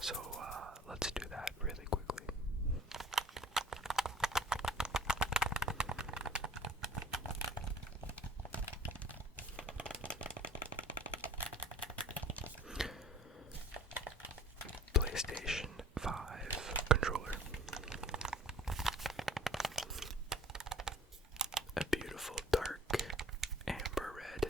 So let's do that really quickly. PlayStation 5 controller. A beautiful dark amber red.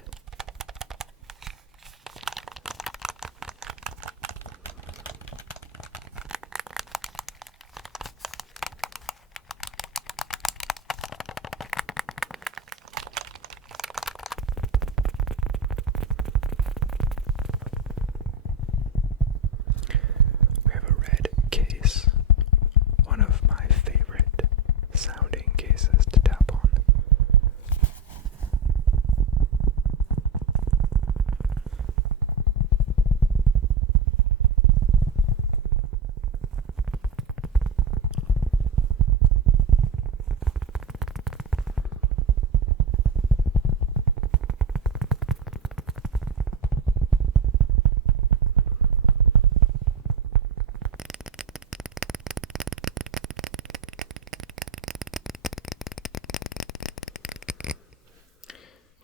We have a red case, one of my favorite sounding cases to tap on.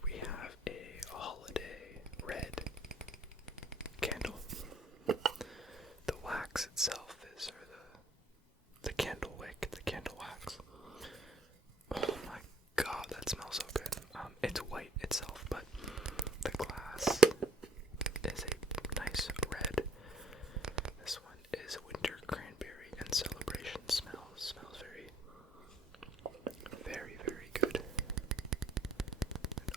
We have a holiday red candle. The wax itself is, or the candle wick, the candle wax. Oh my god, that smells so good. It's white itself, but the glass is a nice red. This one is winter cranberry and celebration smells. Smells very, very, very good. An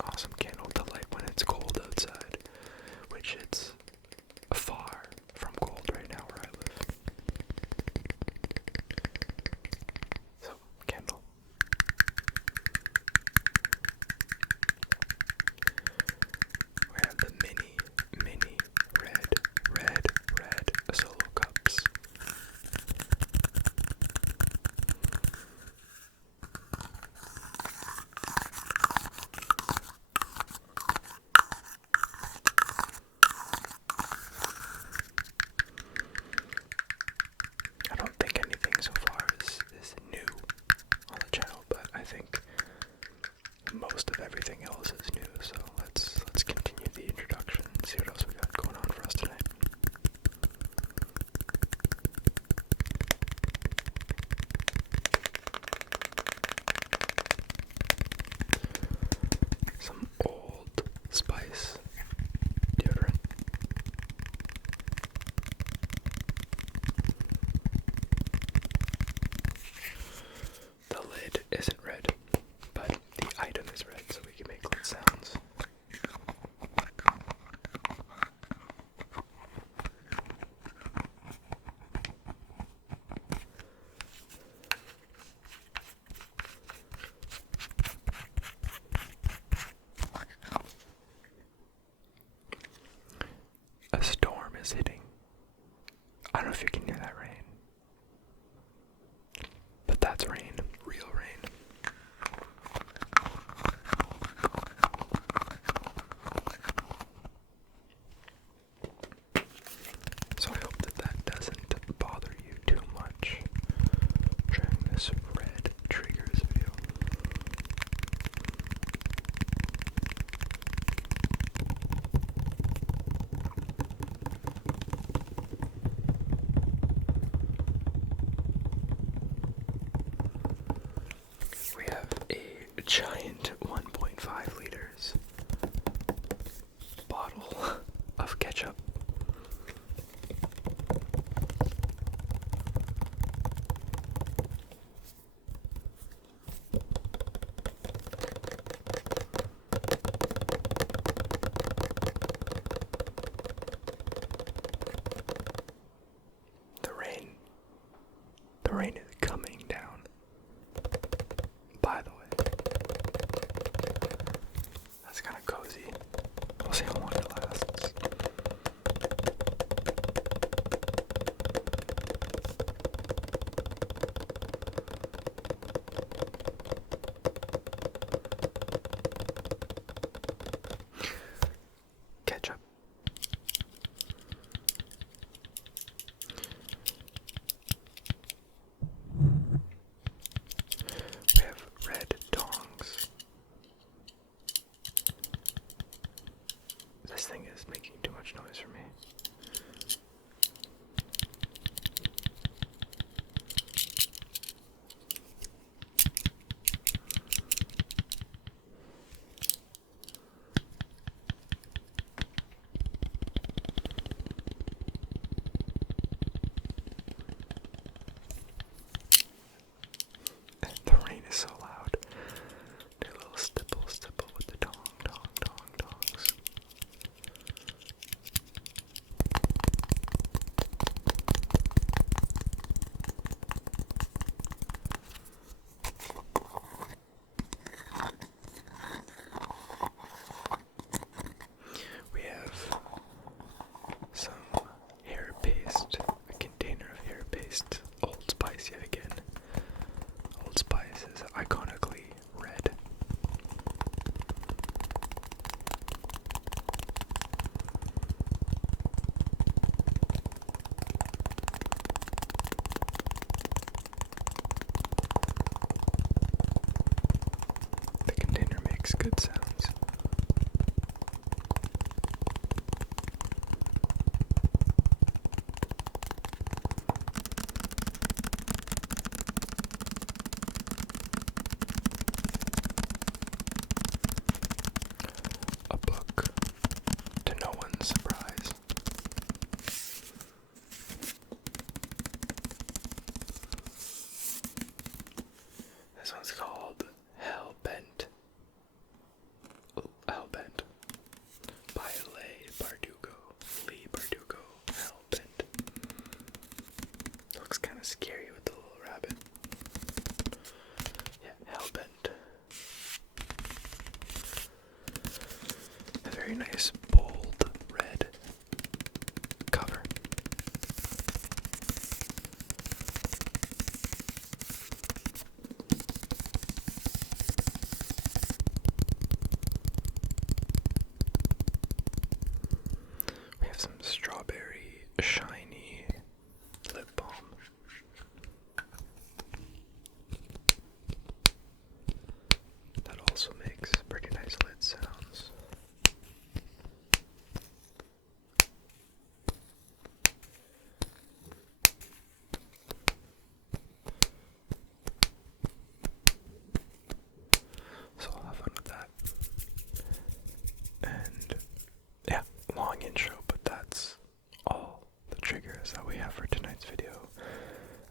awesome candle to light when it's cold outside, which it's far from cold right now where I live. So, candle. We have the mini red solo cups. I don't think anything so far is new on the channel, but I think most of everything else is new, so let's continue the introduction and see what else we got going on for us tonight. Some Old Spice deodorant. The lid isn't red, but the item is red, so we can make lid sounds. A storm is hitting. I don't know if you can hear that rain, but that's rain, real rain. So I hope that doesn't bother you too much during this red triggers video. We have a giant 1.5 liters bottle of ketchup. The rain is coming down. By the way, that's kind of cozy. We'll see how long it lasts. makes good sounds. A book, to no one's surprise. This one's called Hellbent. Hellbent by Leigh Bardugo. Hellbent. Looks kind of scary with the little rabbit. Yeah, Hellbent. A very nice, bold red cover. We have some strawberry shiny lip balm. That also makes pretty nice lid sounds. So I'll have fun with that. And yeah, long intro, but that's all the triggers that we have for tonight's video.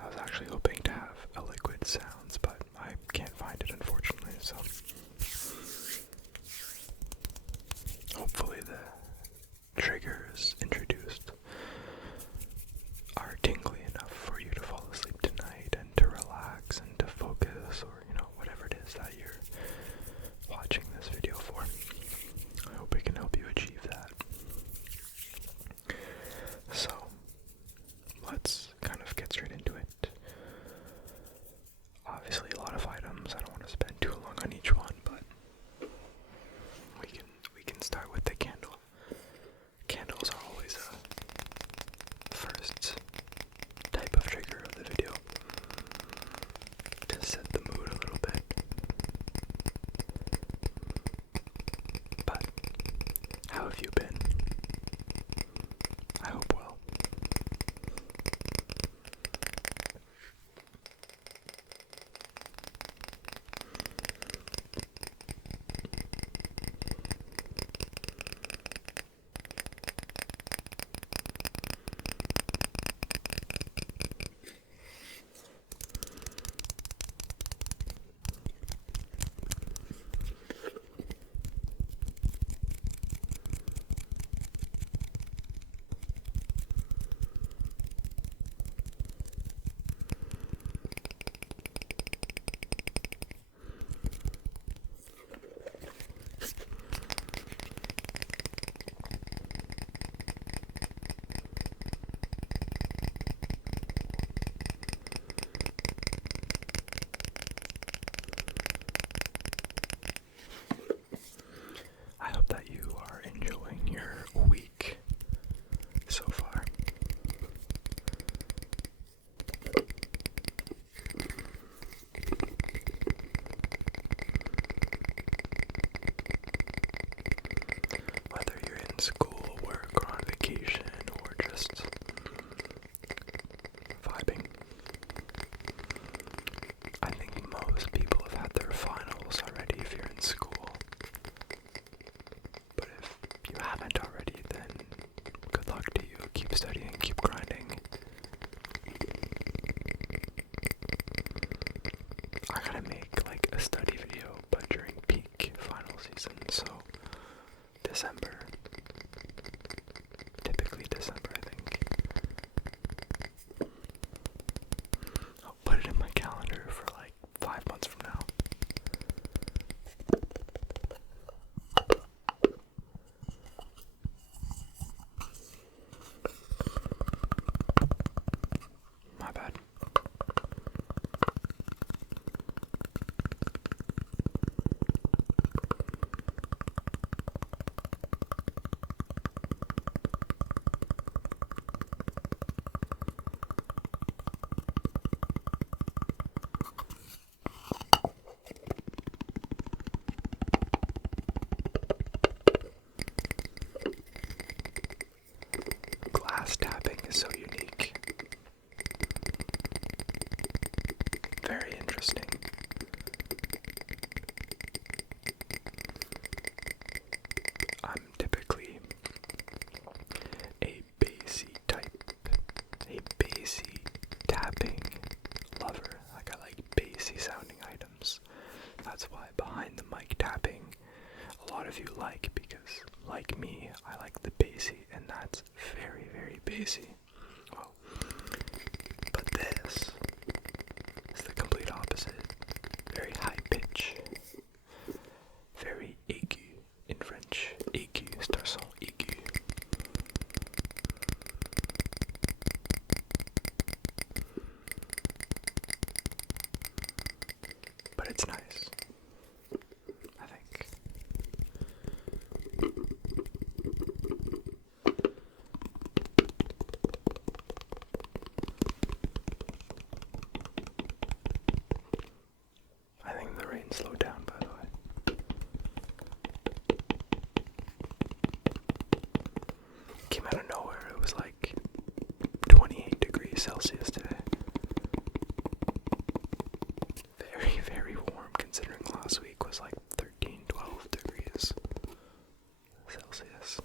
I was actually hoping to have a liquid sounds, but I can't find it unfortunately, so hopefully the triggers introduced are tingly enough for you to fall asleep tonight and to relax and to focus, or whatever it is that you're watching this video for. I hope it can help you achieve that. So let's kind of get straight into it. Obviously a lot of items, I don't want to spend too long on each one, but we can start with the candle. Candles are always a first type of trigger of the video to set the mood a little bit. But how have you been? I hope well. interesting. I'm typically a bassy tapping lover. Like I like bassy sounding items. That's why behind the mic tapping, a lot of you like, because like me, I like the bassy, and that's very, very bassy. Well, but this is the complete opposite. Very high pitch, very aigu in French. Aigu, c'est un son aigu. But it's nice, I think. I think the rain slowed down, by the way. Came out of nowhere. It was like 28 degrees Celsius today. Very, very warm considering last week was like 13, 12 degrees Celsius.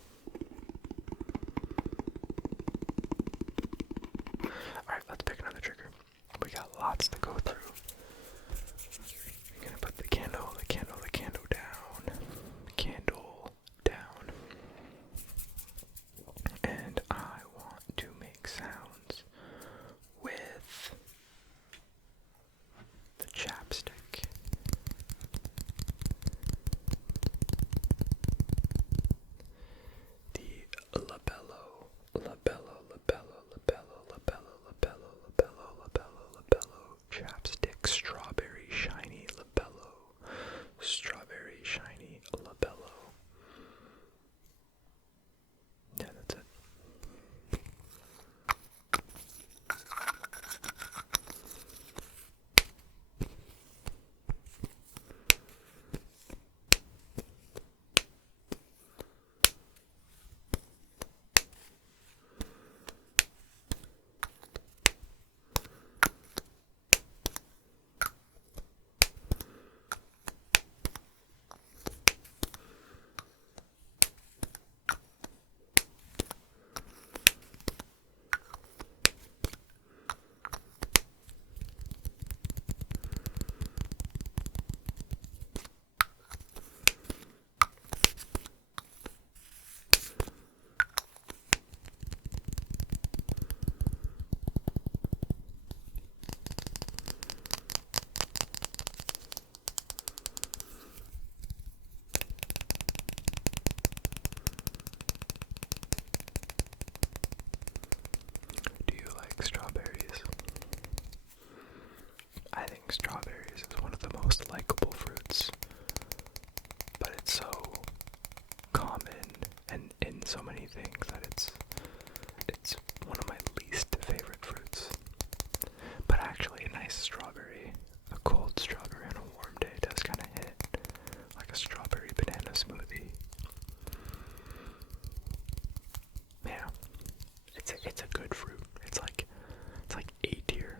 Alright, let's pick another trigger. We got lots to go through. I'm gonna put the candle down. Candle down. And I want to make sounds with the chapstick. The labello chapstick strawberry shiny labello. Yeah, that's it. Do you like strawberries? I think strawberries is one of the most likable fruits, but it's so common and in so many things that it's one of my least favorite fruits. But actually, a nice strawberry, a cold strawberry on a warm day does kind of hit, like a strawberry banana smoothie. Yeah, it's a good fruit. It's like A tier.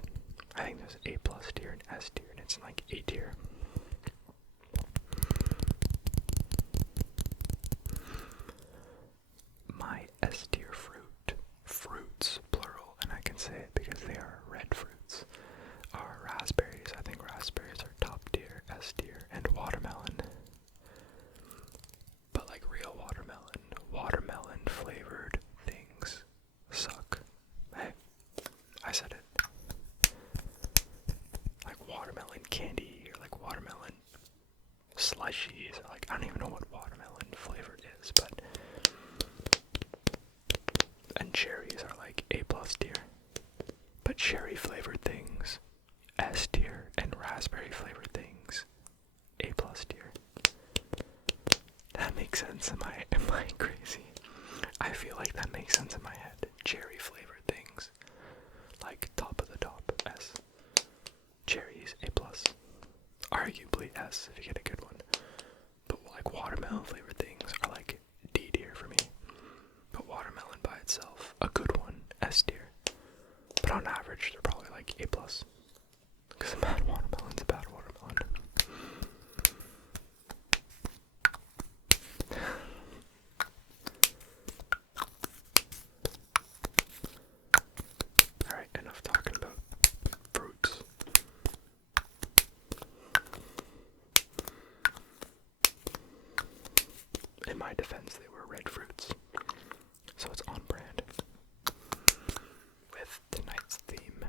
I think there's A plus tier and S tier, and it's like A tier. My S tier fruits plural, and I can say it because they are red fruits, are raspberries. I think raspberries are top tier, S tier, and watermelon. But like real watermelon flavored things suck. Hey, I said it. Like watermelon candy or like watermelon slushies, or like I don't even know what watermelon flavored is, but and cherries are like A plus tier. But cherry flavored things, S tier, and raspberry flavored things, A plus tier. That makes sense. Am I crazy? I feel like that makes sense in my head. Cherry flavored things, like top of the top, S. Cherries, A plus. Arguably S if you get a good one. But like watermelon flavored things are like D tier for me. But watermelon by itself, a good one, S tier. But on average, they're probably like A plus. Because I'm at watermelon. watermelon's a bad watermelon. Alright, enough talking about fruits. In my defense, they were red fruits, so it's on brand with tonight's theme.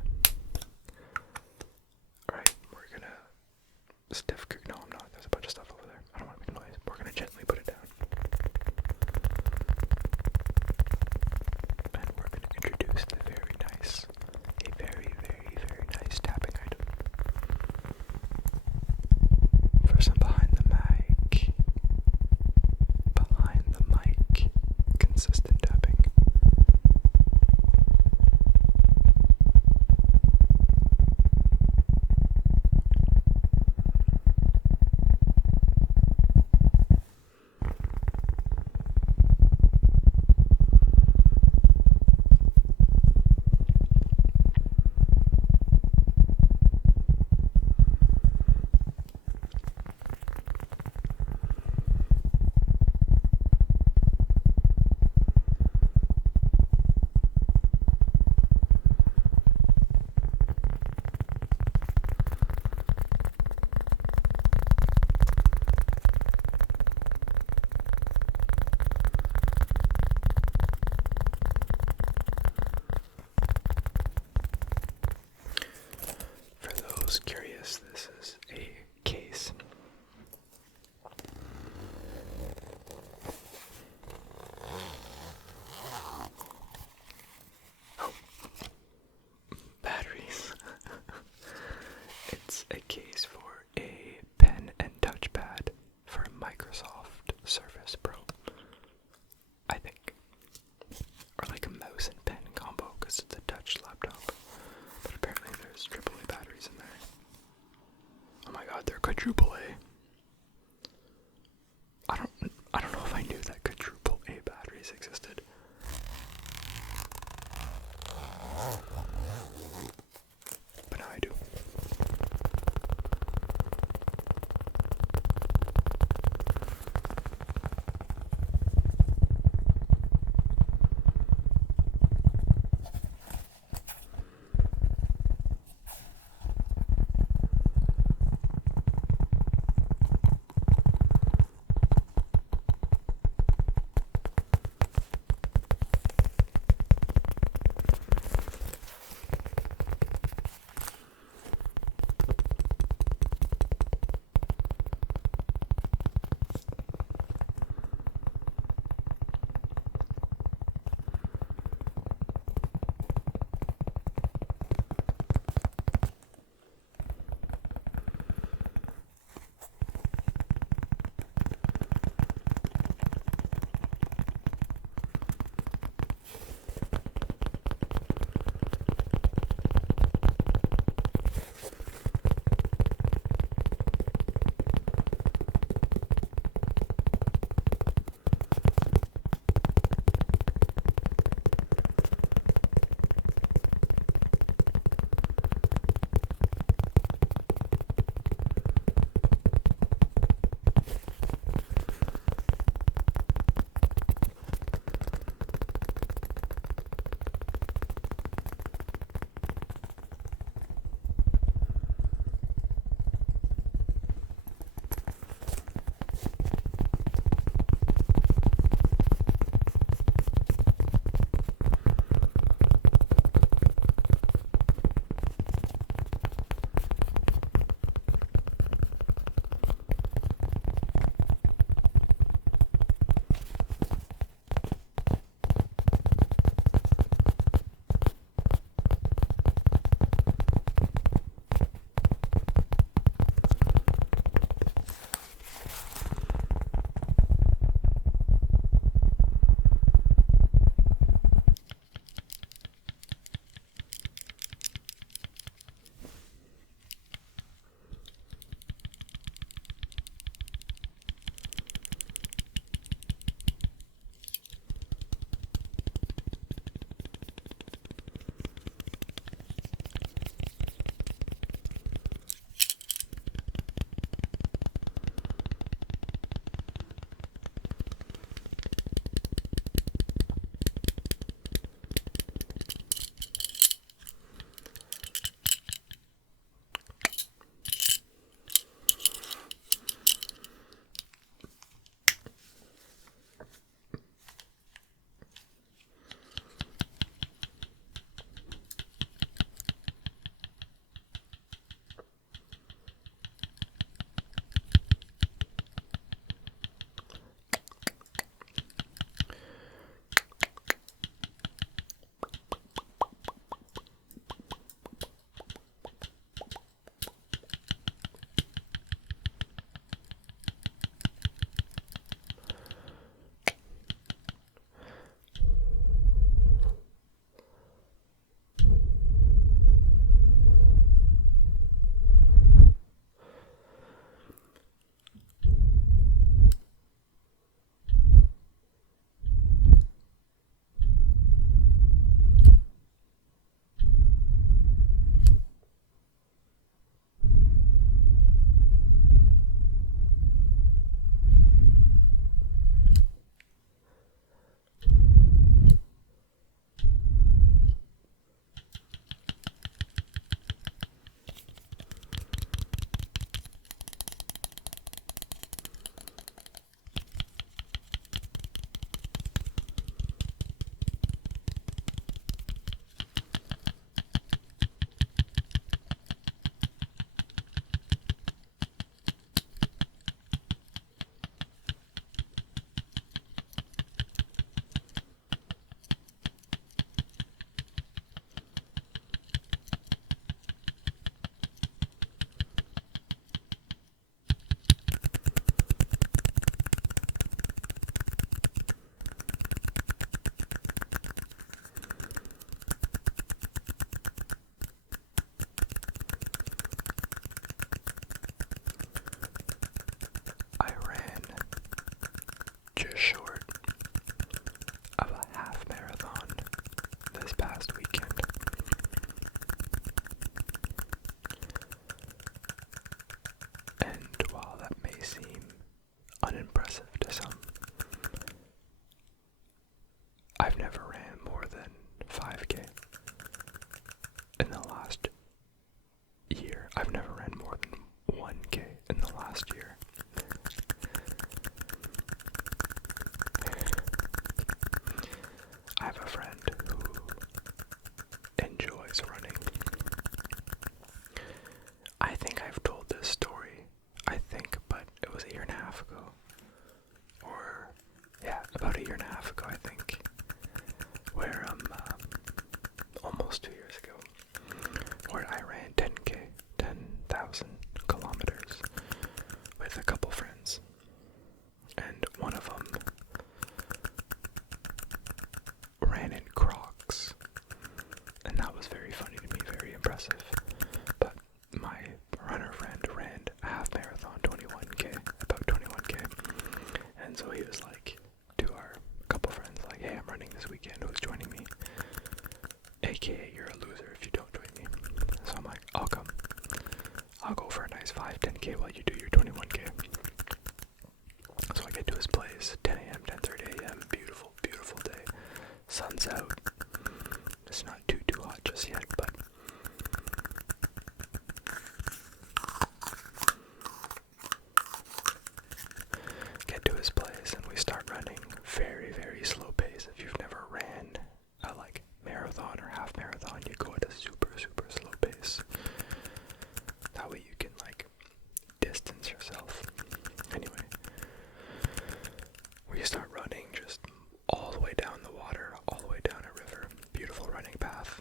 Alright, we're gonna stiff cook. No, I'm not. There's a bunch of stuff over there. I don't want to make noise. We're gonna gently put it down. And we're gonna introduce a very, very nice tapping item. For some behind the mic, consistent tapping. For those curious, this is a case. Oh, batteries. It's a case for a pen and touchpad for Microsoft Surface Pro, I think. Or like a mouse and pen combo because it's a touch laptop. But apparently there's AAA batteries in there. Oh my god, they're quadruple A. I don't know if I knew that quadruple A batteries existed. But now I do. impressive. But my runner friend ran a half marathon, 21K, about 21K. And so he was like, to our couple friends, like, hey, I'm running this weekend, who's joining me? AKA, you're a loser if you don't join me. So I'm like, I'll come. I'll go for a nice 5-10K while you do your 21K. So I get to his place, 10 a.m., 10:30 a.m., beautiful, beautiful day. Sun's out. It's not too hot just yet, but get to his place and we start running very, very slow pace. If you've never ran a like marathon or half marathon, you go at a super, super slow pace. That way you can like distance yourself. Anyway, we start running just all the way down the water, all the way down a river. Beautiful running path.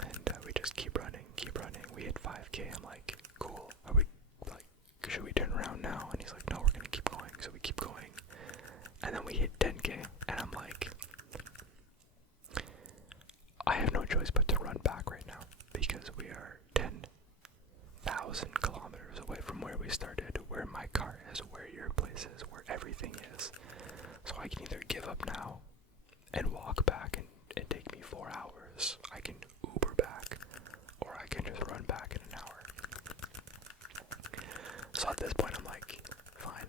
And we just keep running, keep running. We hit 5K. I'm like, cool. Are we like, should we turn around now? And he's like, no, we're gonna keep going. So we keep going. And then we hit 10K. And I'm like, I have no choice but to run back right now because we are 10,000 kilometers away from where we started, where my car is, where your place is, where everything is. So I can either give up now and walk back and it take me 4 hours. I can Uber back, or I can just run back in an hour. So at this point I'm like, fine,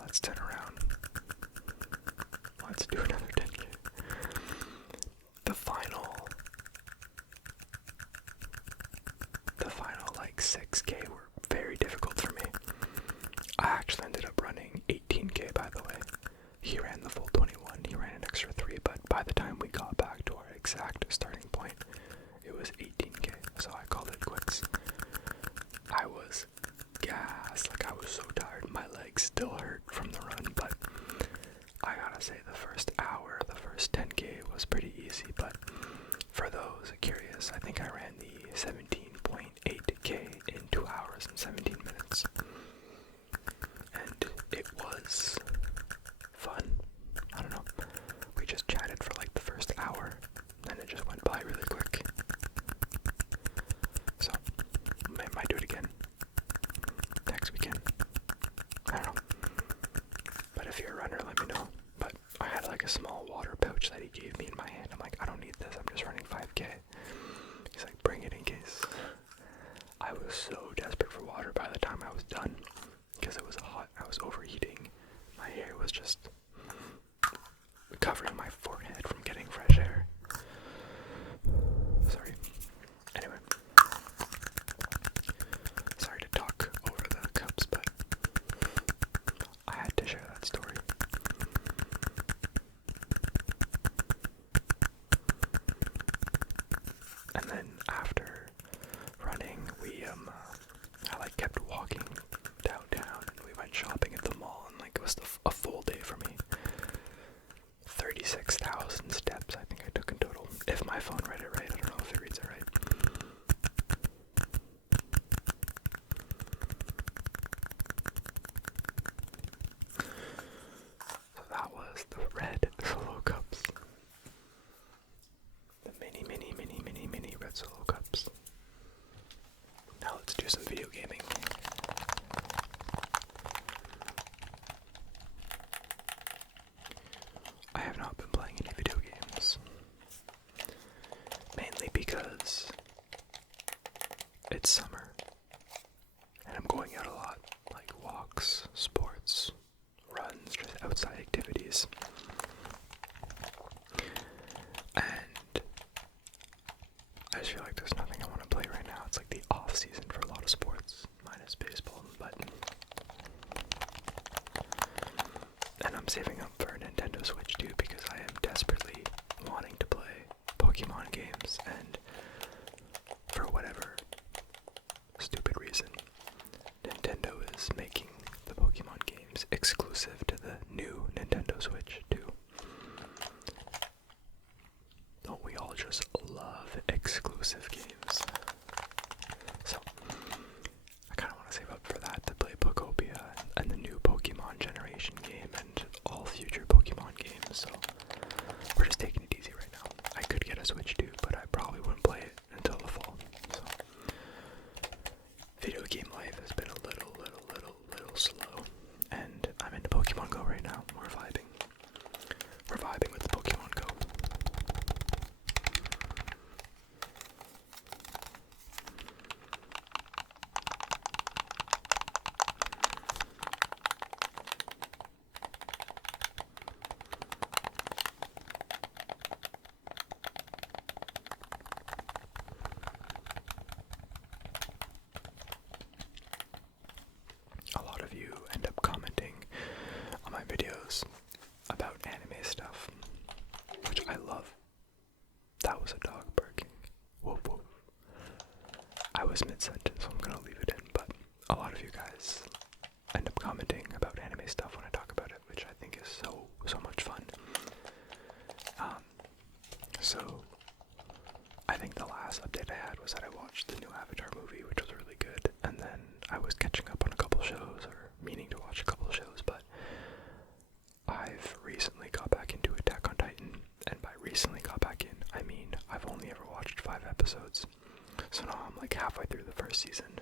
let's turn around. Let's do another 10K. The final like 6K were very difficult for me. I actually ended up running 18K, by the way. He ran the full 21, he ran an extra 3, but by the time we got back to our exact starting point, it was 18K, so I called it quits. I was gassed, like I was so tired, my legs still hurt from the run, but I gotta say the first hour, the first 10K was pretty easy, but for those curious, I think I ran the 17.8K in 2 hours and 17 minutes, and it was fun. I don't know, we just chatted for like the first hour, and it just went by really quick. So, might do it again next weekend. I don't know. But if you're a runner, let me know. But I had like a small water pouch that he gave me in my hand. I'm like, I don't need this, I'm just running 5K. He's like, bring it in case. I was so desperate for water by the time I was done, because it was hot, I was overheating. My hair was just covering my forehead from getting fresh air. Sorry. Anyway. Sorry to talk over the cups, but I had to share that story. And then after running, I like kept walking downtown, and we went shopping at the mall, and like it was a full day for me. 36,000 steps I think I took in total. If my phone read it right, I don't know if it reads it right. So that was the red Solo Cups. The mini red Solo Cups. Now let's do some video gaming. I have not been playing any video games. Mainly because it's summer and I'm going out a lot, like walks, sports, runs, just outside activities. And I just feel like there's nothing I want to play right now. It's like the off season for a lot of sports, minus baseball, but and I'm saving up for a Nintendo Switch too because I am desperately wanting to play Pokemon games, and for whatever stupid reason, Nintendo is making the Pokemon games exclusive to the new Nintendo Switch. was mid-sentence, so I'm gonna leave it in, but a lot of you guys end up commenting about anime stuff when I talk about it, which I think is so much fun. So I think the last update I had was that I watched the new Avatar movie, which was really good, and then I was catching up on a couple shows, or meaning to watch a couple shows, but I've recently got back into Attack on Titan, and by recently got back in, I mean I've only ever watched 5 episodes, so now I'm like halfway through the first season.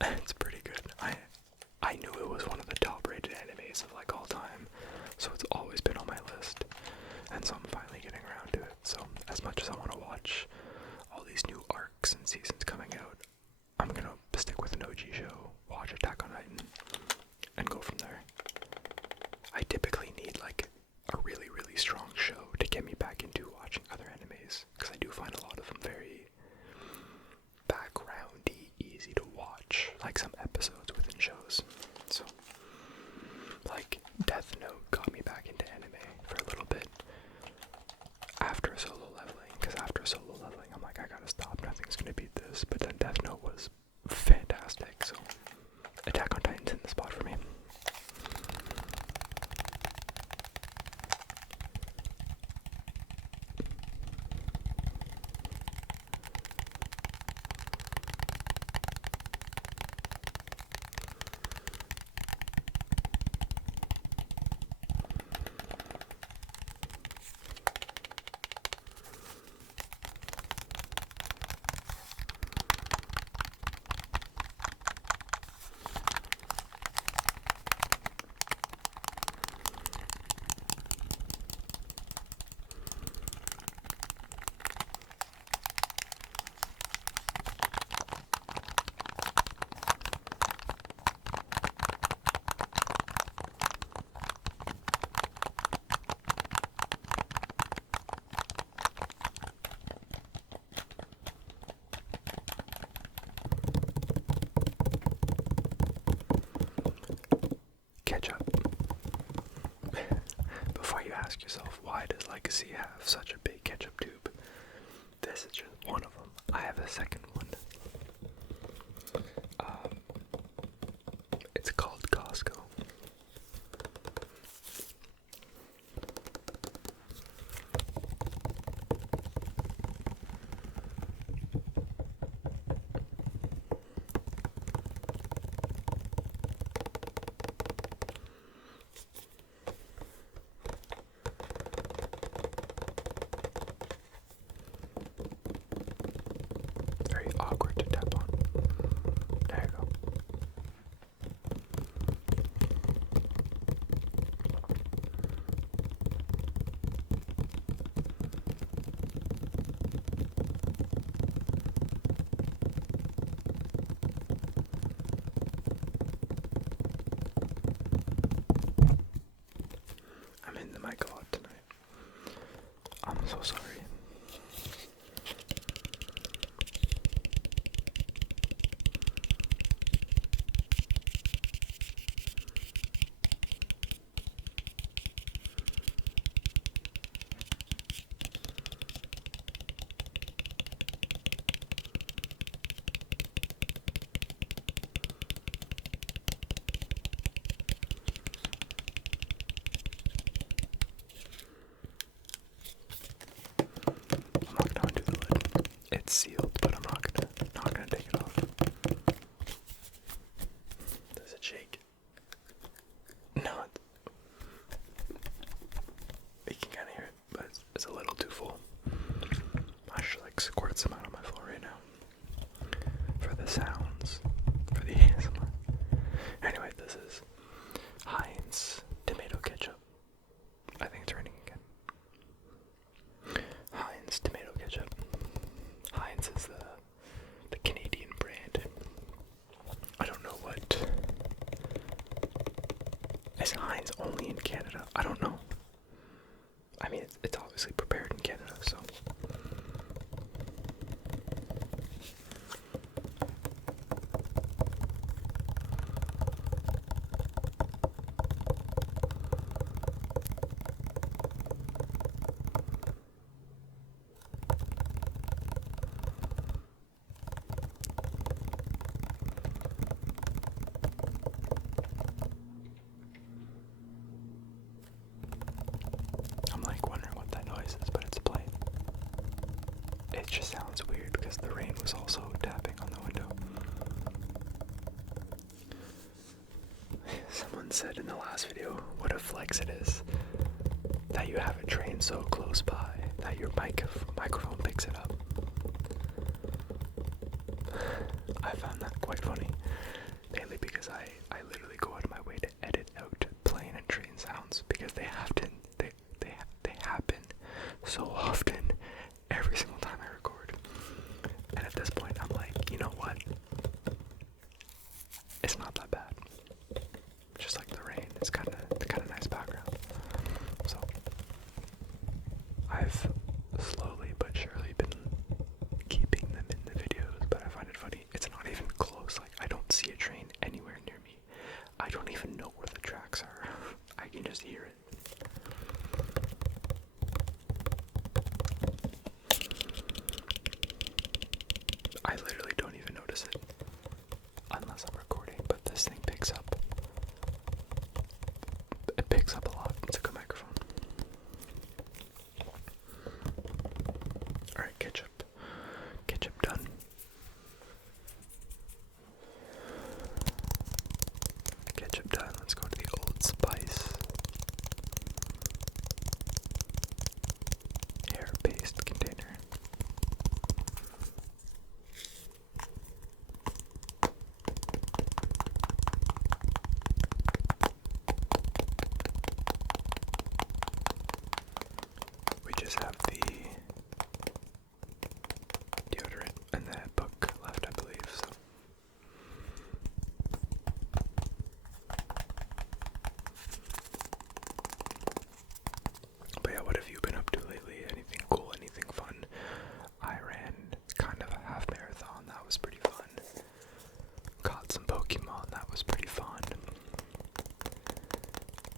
And it's pretty good. I knew it was one of the top rated animes of like all time, so it's always been on my list, and so I'm finally getting around to it. So as much as I want to watch all these new arcs and seasons coming out, I'm gonna stick with an OG show, watch Attack on Titan, and go from there. I typically need like a really strong show to get me back into watching other animes, because I do find a lot of them very backgroundy, easy to watch, like some episodes within shows. So, like, Death Note got me back into anime for a little bit after Solo Leveling, because after Solo Leveling, I'm like, I gotta stop, nothing's gonna beat this, but then Death Note was fantastic, so Attack on Titan's in the spot for me. Ketchup. Before you ask yourself, why does Legacy have such a big ketchup tube? This is just one of them. I have a second one. It's called Costco. Very awkward to tap on. There you go. I'm in the mic a lot tonight. I'm so sorry. I'm not gonna undo the lid. It's sealed, but I'm not gonna take it off. Does it shake? No, you can kind of hear it, but it's a little too full. I should like squirt some out on my floor right now for the sounds, for the ASMR. Anyway, this is Heinz tomato ketchup. I think it's raining again. Heinz tomato ketchup. Heinz is the Canadian brand. I don't know what. Is Heinz only in Canada? I don't know. I mean, it's obviously prepared in Canada, so. just sounds weird because the rain was also tapping on the window. Someone said in the last video, what a flex it is that you have a train so close by that your microphone picks it up. I found that quite funny, mainly because I literally go out of my way to edit out plane and train sounds because they happen so often every single time I record. And at this point I'm like, you know what? It's not that bad. Just like the rain, it's kind of nice background. So I've slowly but surely been keeping them in the videos, but I find it funny. It's not even close. Like, I don't see a train anywhere near me. I don't even know where the tracks are. I can just hear it. I literally don't even notice it unless I'm recording, but this thing picks up. It picks up a lot. It's a good microphone. Alright, ketchup. Ketchup done. Ketchup done. Let's go to the Old Spice hair paste container. We just have the deodorant and that book left, I believe, so. But yeah, what have you been up to lately? Anything cool? Anything fun? I ran kind of a half marathon. That was pretty fun. Caught some Pokemon. That was pretty fun.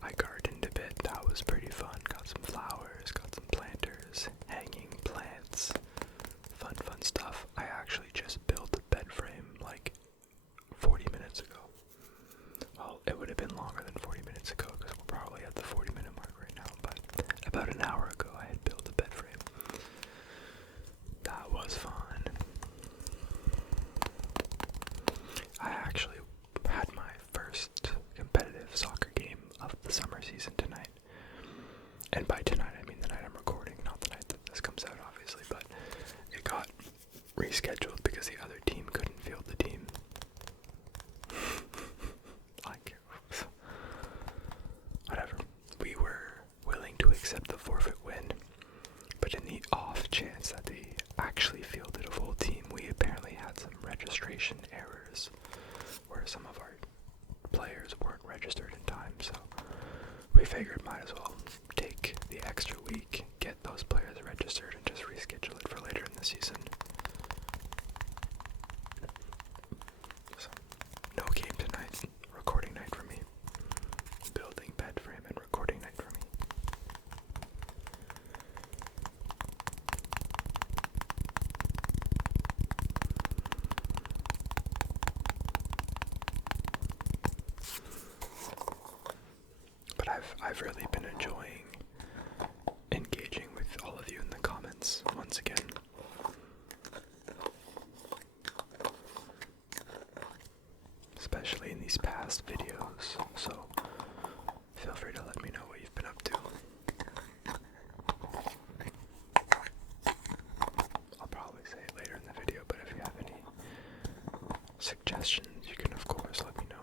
I gardened a bit. That was pretty fun. Got some flowers. Got some planters. Hanging plants. Fun stuff. I actually just built a bed frame like 40 minutes ago. Well, it would have been longer than 40 minutes ago because we're probably at the 40-minute mark right now, but about an hour ago I had built a bed frame. That was fun. I actually had my first competitive soccer game of the summer season tonight. And by tonight I mean the night I'm recording, not the night that this comes out obviously, but it got rescheduled because the other team couldn't field the team. Like, whatever. We were willing to accept the forfeit win, but in the off chance that they actually fielded a full team, we apparently had some registration errors where some of our players weren't registered in time, so we figured might as well take the extra week, get those players registered, and just reschedule it for later in the season. So, no game tonight. Recording night for me. Building bed frame and recording night for me. But I've really been enjoying engaging with all of you in the comments once again. Especially in these past videos, so feel free to let me know what you've been up to. I'll probably say it later in the video, but if you have any suggestions, you can of course let me know.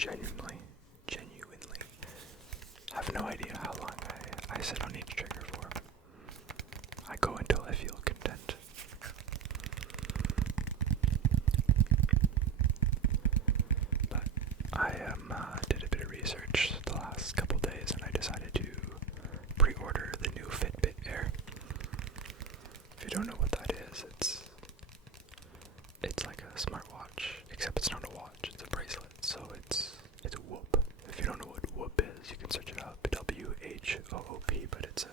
genuinely have no idea how long I sit on each trigger for. I go until I feel content. But I did a bit of research the last couple days, and I decided to pre-order the new Fitbit Air. If you don't know what that is, it's like a smartwatch, except it's not a watch, it's a bracelet, so it's Whoop. If you don't know what Whoop is, you can search it up, WHOOP, but it's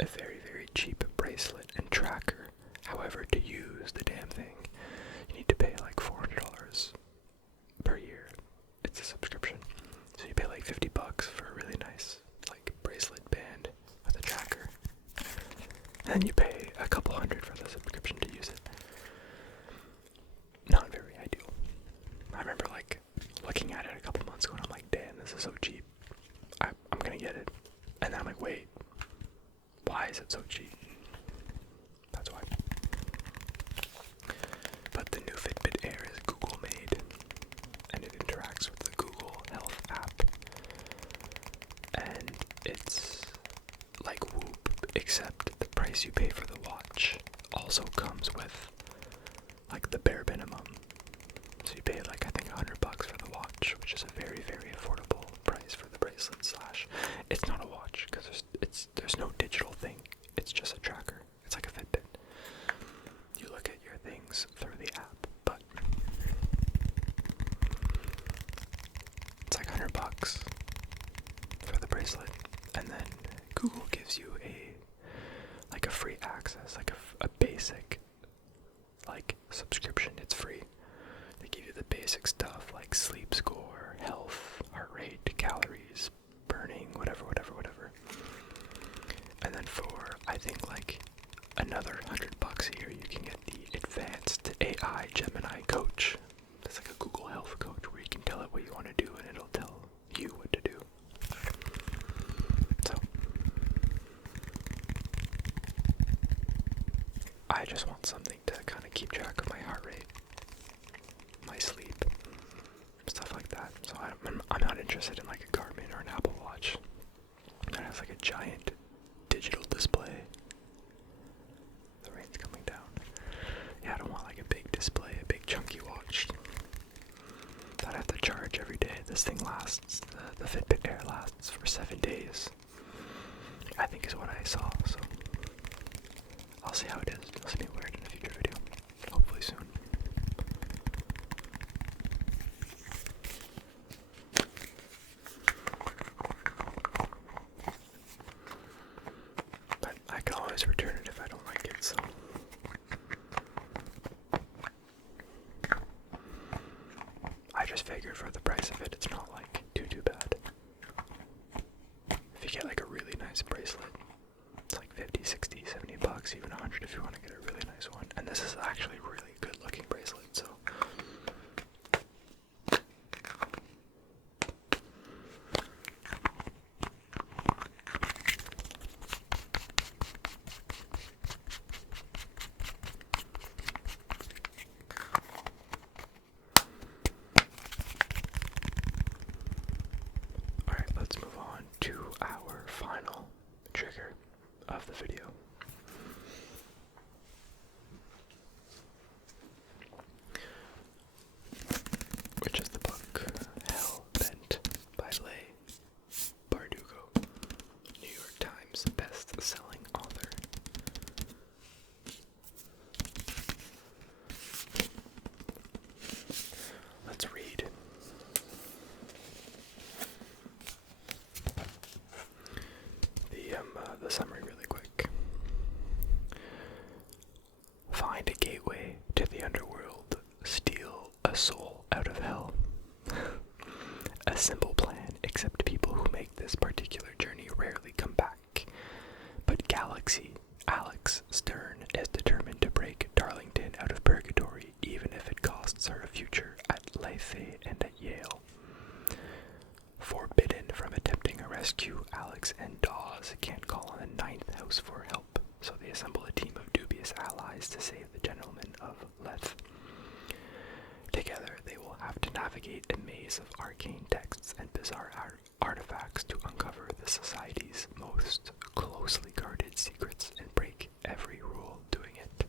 a very, very cheap bracelet and tracker. However, to use the damn thing, you need to pay like $400 per year. It's a subscription. So you pay like $50 for a really nice like bracelet band with a tracker. And then you pay a couple hundred for the subscription to use it. Not very ideal. I remember like looking at it a couple months ago and I'm like, damn, this is so cheap. I'm gonna get it. And then I'm like, wait, why is it so cheap? That's why. But the new Fitbit Air is Google made, and it interacts with the Google Health app. And it's like Whoop, except the price you pay for the watch also comes with like the bare minimum. So you pay like I think $100 for the watch, which is a very, very affordable price for the bracelet slash. It's not a watch because there's no digital thing. It's just a tracker. It's like a Fitbit. You look at your things through the app, but it's like $100 for the bracelet, and then Google gives you a free access, like a basic like subscription. It's free. They give you the basic stuff like sleep score, health, heart rate, calories, burning, whatever. And then for I think like another $100 a year, you can get the advanced AI Gemini coach. It's like a Google Health coach where you can tell it what you want to do and it'll tell you what to do. So I just want something to kind of keep track of my heart rate, my sleep, stuff like that. So I'm not interested in like a Garmin or an Apple Watch that has like a giant digital display. The rain's coming down. Yeah, I don't want like a big display, a big chunky watch that I have to charge every day. This thing lasts, the Fitbit Air lasts for 7 days, I think is what I saw, so I'll see how it is. You'll see me wear it in a future video, hopefully soon. But I can always return it if I don't like it, so I just figured for the price of it, it's not like too bad. If you get like a really nice bracelet, it's like 50, 60, 70 bucks, even 100 if you want to get a really nice one. And this is actually a really good looking bracelet, so alright, let's move on to our final trigger of the video. Which is the book Hell Bent by Leigh Bardugo, New York Times best-selling author. Let's read. The summary really quick. Find a gateway to the underworld. Steal a soul out of hell. A simple plan, except people who make this particular journey rarely come back. But Galaxy, Alex Stern, is determined to break Darlington out of purgatory, even if it costs her a future at Lefay and at Yale. Forbidden from attempting a rescue, Alex and Dawes can't call on the Ninth House for help, so they assemble a team of dubious allies to save the gentlemen of Leth. Together, they will have to navigate navigate a maze of arcane texts and bizarre artifacts to uncover the society's most closely guarded secrets and break every rule doing it.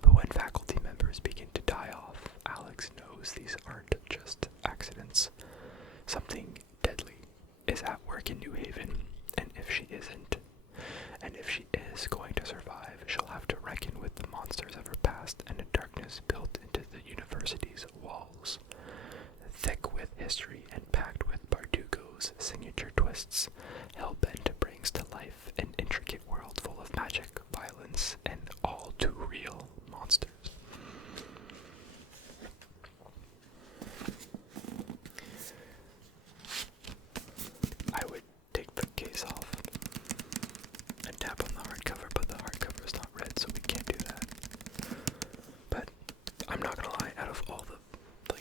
But when faculty members begin to die off, Alex knows these aren't just accidents. Something deadly is at work in New Haven, and if she is going to survive, she'll have to reckon with the monsters of her past and the darkness built into the university's walls. Thick with history and packed with Bardugo's signature twists, Hellbent brings to life an intricate world full of magic, violence, and all too real monsters. I would take the case off and tap on the hardcover, but the hardcover is not red, so we can't do that. But I'm not gonna lie, out of all the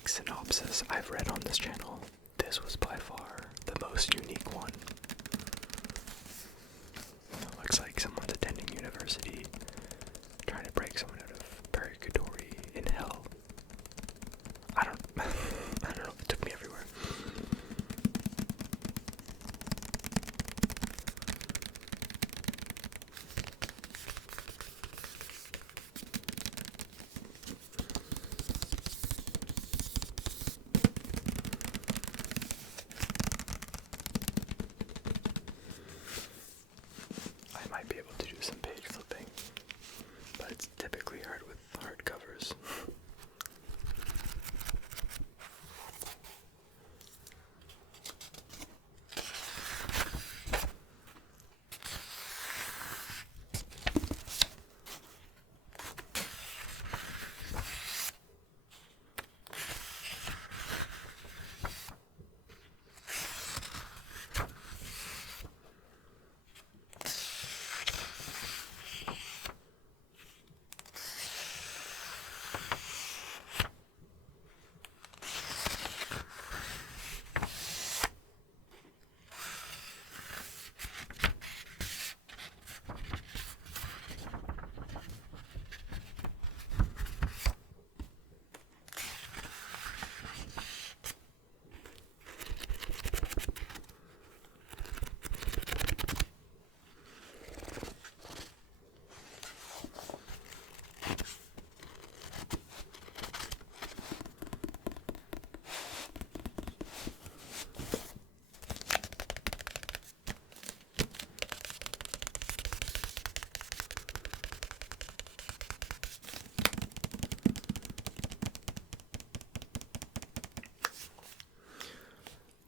synopsis I've read on this channel, this was by far the most unique one. It looks like someone's attending university, trying to break someone out of purgatory in hell. I don't know, it took me everywhere. I might be able to do some page flipping, but it's typically hard with hardcovers.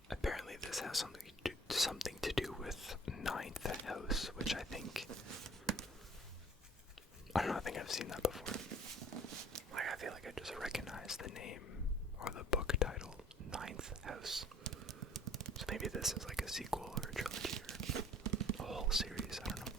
Apparently this has something to do with Ninth House, which I think, I don't know, I think I've seen that before. Like, I feel like I just recognize the name or the book title, Ninth House. So maybe this is like a sequel or a trilogy or a whole series, I don't know.